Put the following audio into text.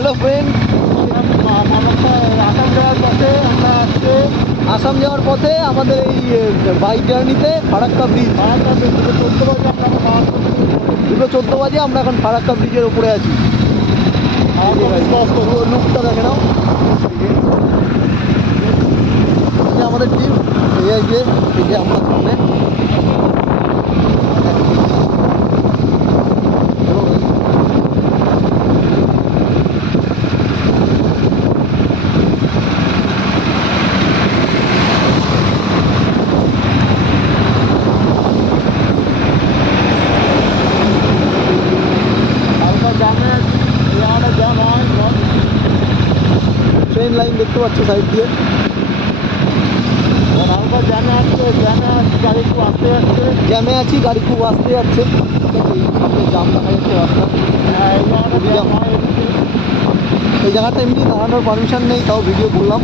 Hello friend, Assam যাওয়ার পথে আমাদের এই বাইক জার্নিতে ফারাক্কা ব্রিজ 2:14 বাজে আমরা এখন ফারাক্কা ব্রিজের উপরে আছি। লুকটা দেখে নাও, এই যে আমাদের টিম, এই যে আমরা সামনে ট্রেন লাইন দেখতে পাচ্ছ সাইড দিয়ে। জ্যামে আছি, গাড়ি খুব আসতে যাচ্ছে। সামনে জাম দেখা যাচ্ছে রাস্তা। এই জায়গাটা এমনি দাঁড়ানোর পারমিশন নেই, তাও ভিডিও করলাম।